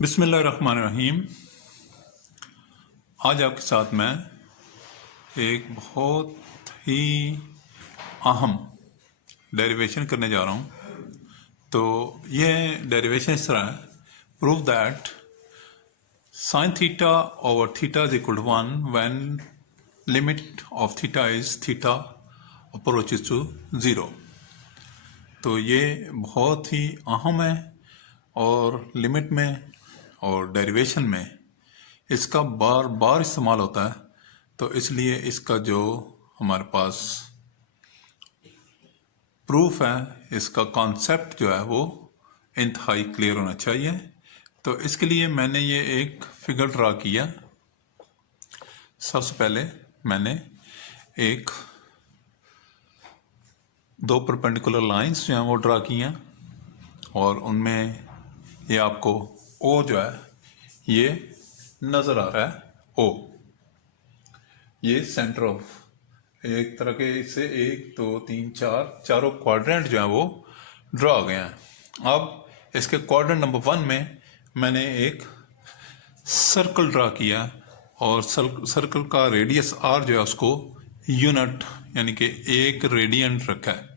बिस्मिल्लाहिर्रहमानिर्रहीम। आज आपके साथ मैं एक बहुत ही अहम डेरिवेशन करने जा रहा हूँ। तो यह डेरिवेशन इस तरह है, prove that sine theta over theta is equal to 1 when limit of theta is theta approaches to 0। तो ये बहुत ही अहम है और लिमिट में और डेरिवेशन में इसका बार बार इस्तेमाल होता है। तो इसलिए इसका जो हमारे पास प्रूफ है, इसका कॉन्सेप्ट जो है वो इंतहाई क्लियर होना चाहिए। तो इसके लिए मैंने ये एक फिगर ड्रा किया। सबसे पहले मैंने एक दो परपेंडिकुलर लाइंस जो हैं वो ड्रा की हैं और उनमें ये आपको ओ जो है ये नज़र आ रहा है। ओ ये सेंटर ऑफ एक तरह के इससे 1 2 3 4 चारों क्वाड्रेंट जो है वो ड्रा हो गए हैं। अब इसके क्वाड्रेंट नंबर 1 में मैंने एक सर्कल ड्रा किया और सर्कल का रेडियस आर जो है उसको यूनिट यानी कि 1 रेडियन रखा है।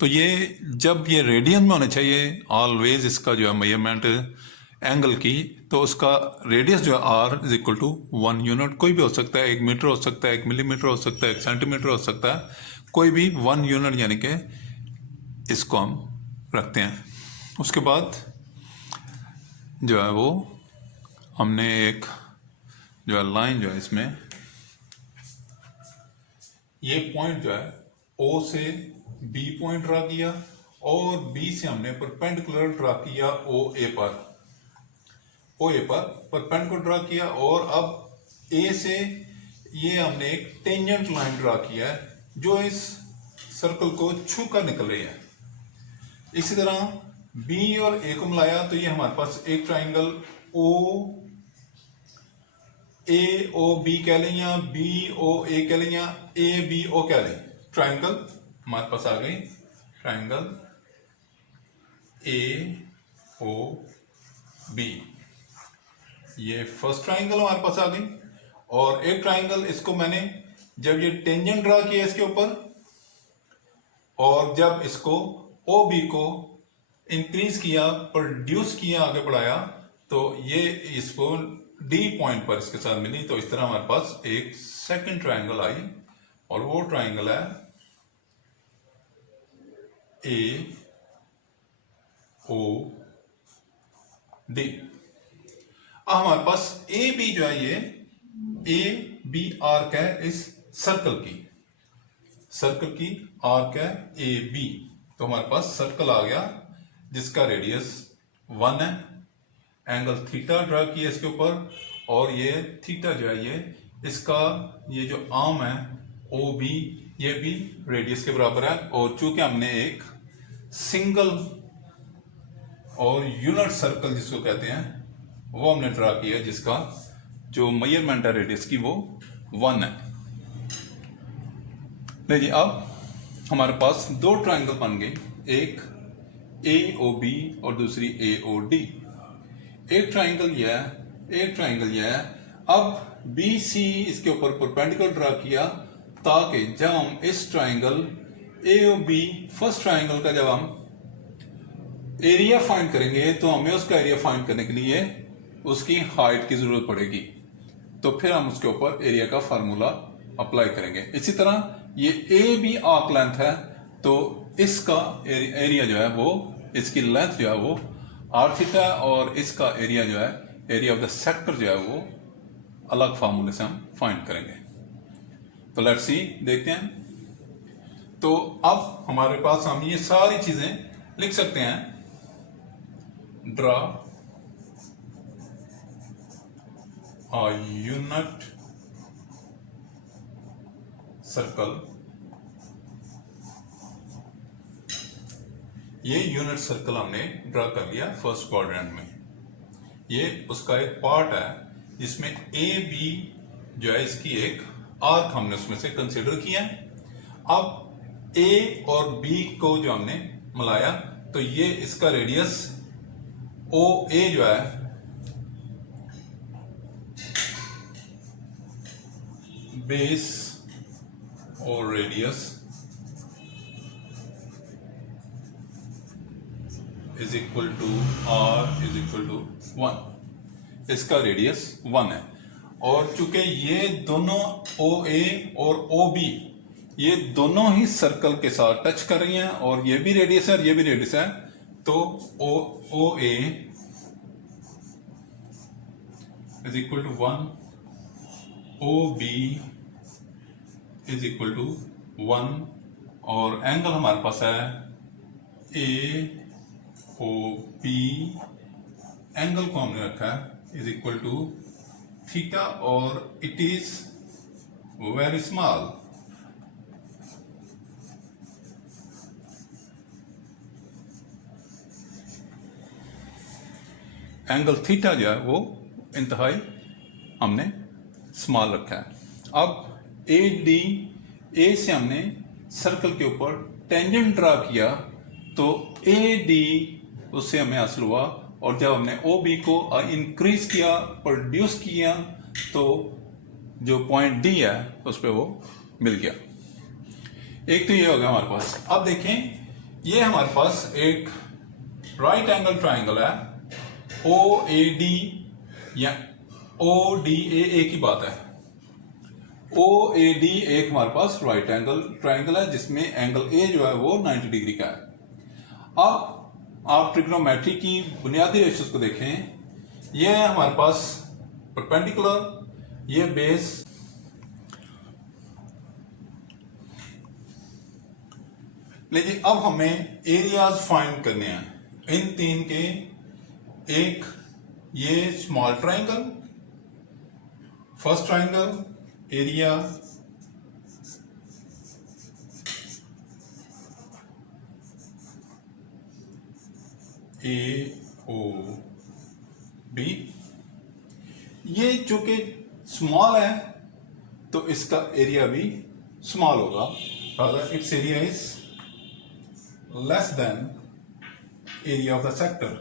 तो ये जब ये रेडियन में होना चाहिए ऑलवेज इसका जो है मेजरमेंट एंगल की, तो उसका रेडियस जो है R is equal to 1 unit. कोई भी हो सकता है, 1 मीटर हो सकता है, 1 मिलीमीटर हो सकता है, 1 सेंटीमीटर हो सकता है, कोई भी 1 यूनिट यानी कि इसको हम रखते हैं। उसके बाद जो है वो हमने एक जो है लाइन जो है इसमें ये पॉइंट जो है ओ से बी पॉइंट ड्रा किया और बी से हमने परपेंडिकुलर ड्रा किया ओ ए पर परपेंडिकुलर ड्रा किया। और अब ए से ये हमने एक टेंजेंट लाइन ड्रा किया है जो इस सर्कल को छू कर निकल रही है। इसी तरह बी और ए को मिलाया तो ये हमारे पास एक ट्राइंगल ओ ए ओ बी कह लें या बी ओ ए कह लें या ए बी ओ कह लें, ट्राइंगल हमारे पास आ गई। ट्राइंगल ए ओ बी, ये फर्स्ट ट्राइंगल हमारे पास आ गई। और एक ट्राइंगल इसको मैंने जब ये टेंजेंट ड्रा किया इसके ऊपर और जब इसको ओ बी को इंक्रीज किया, प्रोड्यूस किया, आगे बढ़ाया, तो ये इसको डी पॉइंट पर इसके साथ मिली। तो इस तरह हमारे पास एक सेकंड ट्राइंगल आई और वो ट्राइंगल है ए ओ डी। अब हमारे पास ए बी जो है ये ए बी आर्क है इस सर्कल की आर्क है ए बी। तो हमारे पास सर्कल आ गया जिसका रेडियस 1 है, एंगल थीटा ड्रा किया इसके ऊपर और ये थीटा जो है ये इसका ये जो आर्म है ओ बी ये भी रेडियस के बराबर है। और चूंकि हमने एक सिंगल और यूनिट सर्कल जिसको कहते हैं वो हमने ड्रा किया जिसका जो मेजरमेंट है रेडियस की वो 1 है। देखिए अब हमारे पास दो ट्राइंगल बन गए, एक ए ओ बी और दूसरी ए ओ डी। एक ट्राइंगल यह है, एक ट्राइंगल यह है। अब बी सी इसके ऊपर परपेंडिकुलर ड्रा किया ताकि जब हम इस triangle A O B first triangle का जब हम एरिया फाइंड करेंगे तो हमें उसका एरिया फाइंड करने के लिए उसकी हाइट की जरूरत पड़ेगी। तो फिर हम उसके ऊपर एरिया का फार्मूला अप्लाई करेंगे। इसी तरह ये ए बी आर्क लेंथ है तो इसका एरिया जो है वो इसकी लेंथ जो है वो आर थीटा और इसका एरिया जो है एरिया ऑफ द सेक्टर जो है वो अलग फार्मूले से हम फाइंड करेंगे। तो लेट्स सी, देखते हैं। तो अब हमारे पास हम ये सारी चीजें लिख सकते हैं। ड्रा a unit सर्कल, ये यूनिट सर्कल हमने ड्रा कर लिया फर्स्ट क्वाड्रेंट में। ये उसका एक पार्ट है जिसमें ए बी जो है इसकी एक आर्क हमने उसमें से कंसीडर किया है। अब ए और बी को जो हमने मिलाया तो ये इसका रेडियस ओ ए जो है बेस और radius is equal to R is equal to 1। इसका रेडियस 1 है और चूंकि ये दोनों ओ ए और ओ बी ये दोनों ही सर्कल के साथ टच कर रही हैं और ये भी रेडियस है और ये भी रेडियस है, तो O A is equal to 1, O B is equal to 1 और एंगल हमारे पास है ए ओ बी, एंगल को हमने रखा है इज इक्वल टू थीटा और it is very small. Angle theta जो है वो इंतहाई हमने स्मॉल रखा है। अब ए डी, ए से हमने सर्कल के ऊपर टेंजेंट ड्रा किया तो ए डी उससे हमें हासिल हुआ और जब हमने ओ बी को इंक्रीज किया, प्रोड्यूस किया, तो जो पॉइंट डी है उस पर वो मिल गया। एक तो ये हो गया हमारे पास। अब देखें ये हमारे पास एक राइट एंगल ट्राइंगल है, ओ ए डी या ओ डी ए की बात है। ओ ए डी एक हमारे पास राइट एंगल ट्राइंगल है जिसमें एंगल ए जो है वो 90 डिग्री का है। अब आप ट्रिग्नोमेट्री की बुनियादी रेशियोज को देखें, ये है हमारे पास परपेंडिकुलर, ये बेस, लेकिन अब हमें एरियाज फाइंड करने हैं इन तीन के। एक ये small triangle, first triangle, area A O B, ये चूंकि स्मॉल है तो इसका एरिया भी स्मॉल होगा, rather its area is less than area of the sector।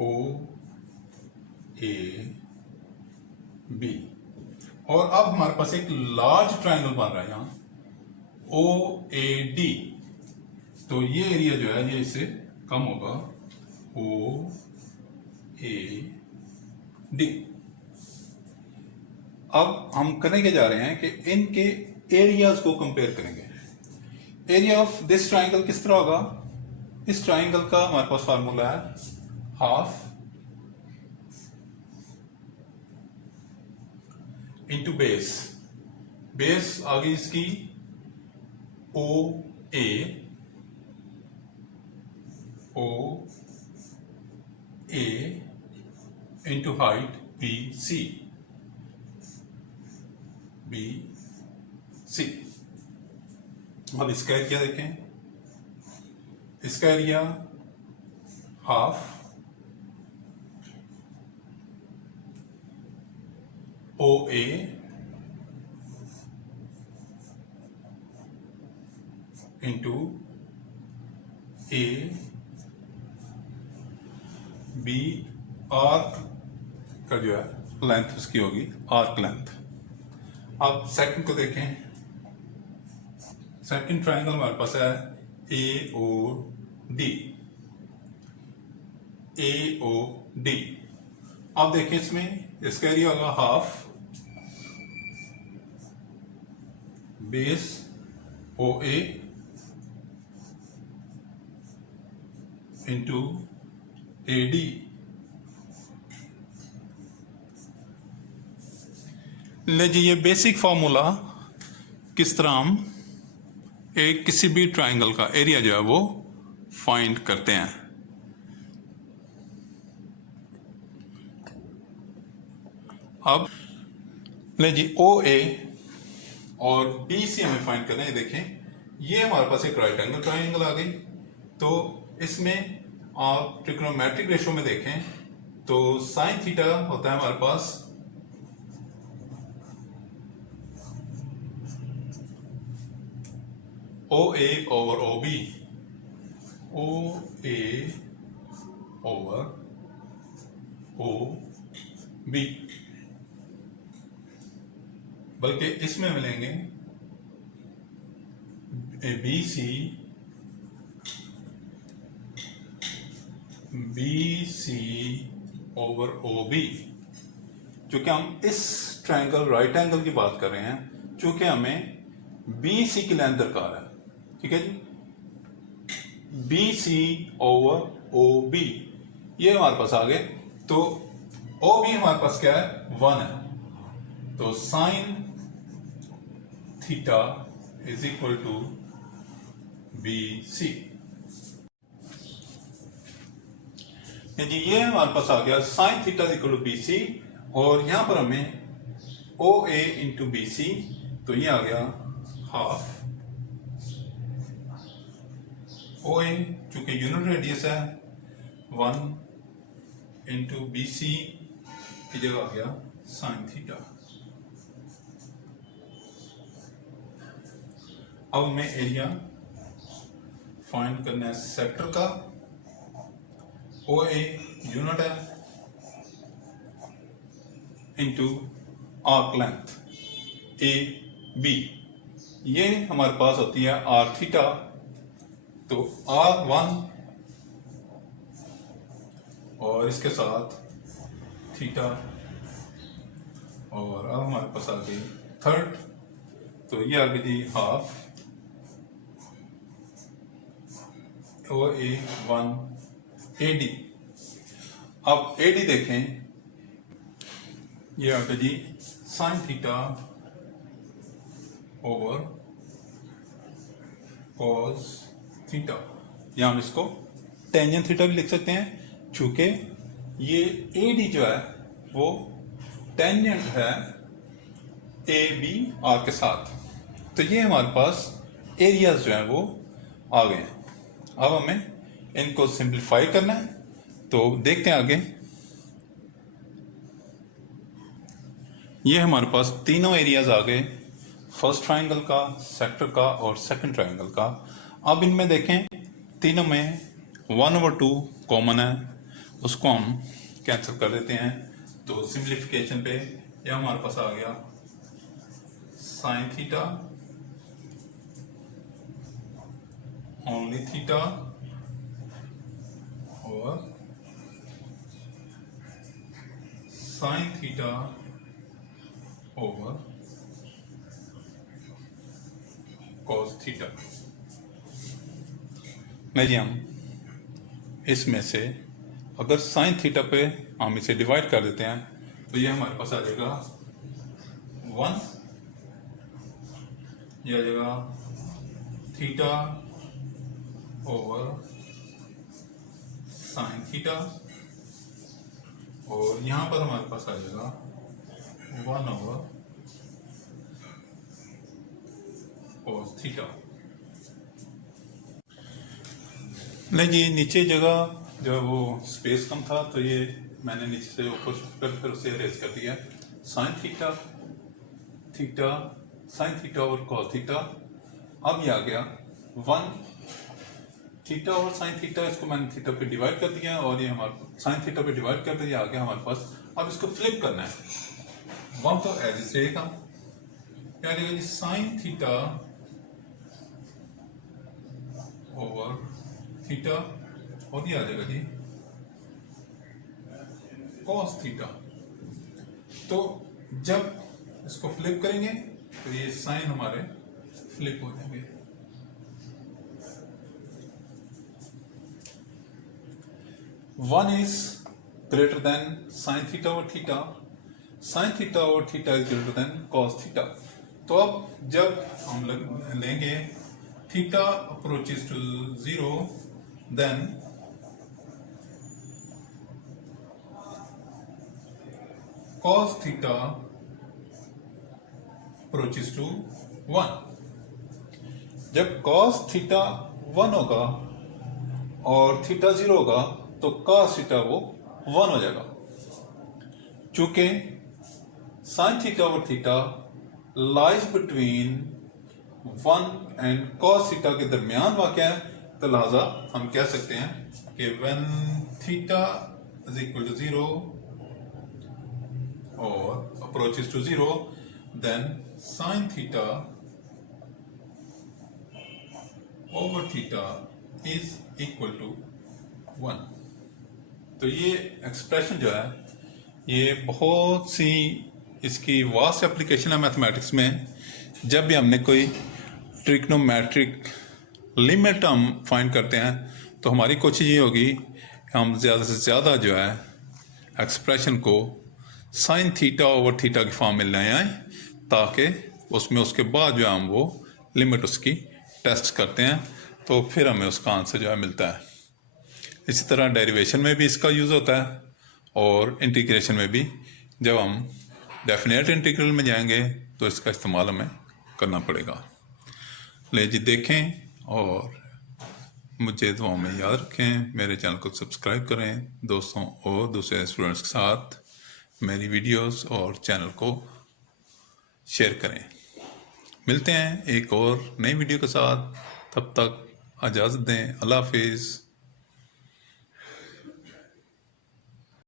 O A B, और अब हमारे पास एक लार्ज ट्रायंगल बन रहा है यहां ओ ए डी, तो ये एरिया जो है ये इससे कम होगा, ओ ए डी। अब हम करने जा रहे हैं कि इनके एरियाज को कंपेयर करेंगे। एरिया ऑफ दिस ट्रायंगल किस तरह होगा? इस ट्रायंगल का हमारे पास फार्मूला है हाफ इंटू बेस। बेस आ गई इसकी O A into height B C. अब इसका एरिया देखें, इसका area half O A into A B, arc का जो है लेंथ उसकी होगी आर्क लेंथ। अब सेकंड को देखें, सेकंड ट्रायंगल हमारे पास है ए ओ डी। अब देखें इसमें इसका एरिया होगा half base O A into A D. ले जी, ये बेसिक फॉर्मूला किस तरह हम एक किसी भी ट्रायंगल का एरिया जो है वो फाइंड करते हैं। अब ले जी, ओ ए और बी सी हमें फाइंड करना है। देखें ये हमारे पास एक राइट एंगल ट्रायंगल आ गई, तो इसमें आप ट्रिग्नोमेट्रिक रेशियो में देखें तो साइन थीटा होता है हमारे पास O A over O B, O A over O B, बल्कि इसमें मिलेंगे B C over O B. चूंकि हम इस ट्रायंगल राइट एंगल की बात कर रहे हैं, चूंकि हमें बी सी की लेंथ दरकार है, ठीक है जी, B C over O B, ये हमारे पास आ गए। तो ओ बी हमारे पास क्या है, 1 है, तो sine theta is equal to B C. जी ये हमारे पास आ गया sine theta equal to B C, और यहां पर हमें ओ ए इंटू बी सी, तो ये आ गया हाफ ओ ए, चूंकि यूनिट रेडियस है 1 इंटू बी सी की जगह आ गया साइन थीटा। अब हमें एरिया फाइंड करना है सेक्टर का। ओ ए यूनिट है into arc length A B, ये हमारे पास होती है आर थीटा, तो आर 1 और इसके साथ थीटा, और अब हमारे पास आ गई थर्ड, तो ये आ गई जी half O A 1 A D. अब ए डी देखें, ये आ गया जी sine theta over cos theta, या हम इसको टेंजेंट थीटा भी लिख सकते हैं, चूंकि ये ए डी जो है वो टेंजेंट है ए बी आर के साथ। तो ये हमारे पास एरियाज जो है वो आ गए हैं। अब हमें इनको सिंप्लीफाई करना है, तो देखते हैं आगे। ये हमारे पास तीनों एरियाज आ गए, फर्स्ट ट्रायंगल का, सेक्टर का और सेकंड ट्रायंगल का। अब इनमें देखें तीनों में 1/2 कॉमन है, उसको हम कैंसिल कर देते हैं। तो सिंप्लीफिकेशन पे यह हमारे पास आ गया साइन थीटा ओनली थीटा और sign theta over cos theta. नहीं जी, हम इसमें से अगर साइन थीटा पे हम इसे डिवाइड कर देते हैं, तो ये हमारे पास आ जाएगा 1, ये आ जाएगा थीटा ओवर साइन थीटा, और यहां पर हमारे पास आ जाएगा 1 ओवर कॉस थीटा। नहीं जी, नीचे जगह जो वो स्पेस कम था, तो ये मैंने नीचे से ऊपर शिफ्ट कर फिर उसे अरेंज कर दिया। Sine theta theta sine theta over cos theta. अब ये आ गया 1 थीटा और साइन थीटा, इसको मैंने थीटा पे डिवाइड कर दिया, और ये हमारे साइन थीटा पे डिवाइड कर दिया, आ गया हमारे पास। अब इसको फ्लिप करना है, 1 तो एज इट रहेगा, क्या रहेगा जी, साइन थीटा ओवर थीटा, और ये आ जाएगा जी कॉस थीटा। तो जब इसको फ्लिप करेंगे तो ये साइन हमारे फ्लिप हो जाएंगे। One is greater than sine theta और थीटा, साइन थीटा और theta is greater than cos theta. तो अब जब हम लेंगे theta approaches to 0, then cos theta approaches to 1। जब cos theta 1 होगा और थीटा 0 होगा, तो cos थीटा वो 1 हो जाएगा। चूंकि sin थीटा और theta lies between 1 and cos theta के दरमियान वाक़ है, तो लिहाजा हम कह सकते हैं कि when theta is equal to 0 और approaches to 0, then sine theta over theta is equal to 1। तो ये एक्सप्रेशन जो है ये बहुत सी इसकी वास्ट एप्लीकेशन है मैथमेटिक्स में। जब भी हमने कोई ट्रिग्नोमेट्रिक लिमिट हम फाइंड करते हैं तो हमारी कोशिश ये होगी कि हम ज़्यादा से ज़्यादा जो है एक्सप्रेशन को साइन थीटा ओवर थीटा की फॉर्म में ले आएँ, ताकि उसमें उसके बाद जो है हम वो लिमिट उसकी टेस्ट करते हैं तो फिर हमें उसका आंसर जो है मिलता है। इसी तरह डेरिवेशन में भी इसका यूज़ होता है और इंटीग्रेशन में भी। जब हम डेफिनेट इंटीग्रल में जाएंगे तो इसका इस्तेमाल हमें करना पड़ेगा। ले जी देखें और मुझे दुआओं में याद रखें। मेरे चैनल को सब्सक्राइब करें, दोस्तों और दूसरे स्टूडेंट्स के साथ मेरी वीडियोस और चैनल को शेयर करें। मिलते हैं एक और नई वीडियो के साथ, तब तक इजाज़त दें। अल्लाह हाफिज़।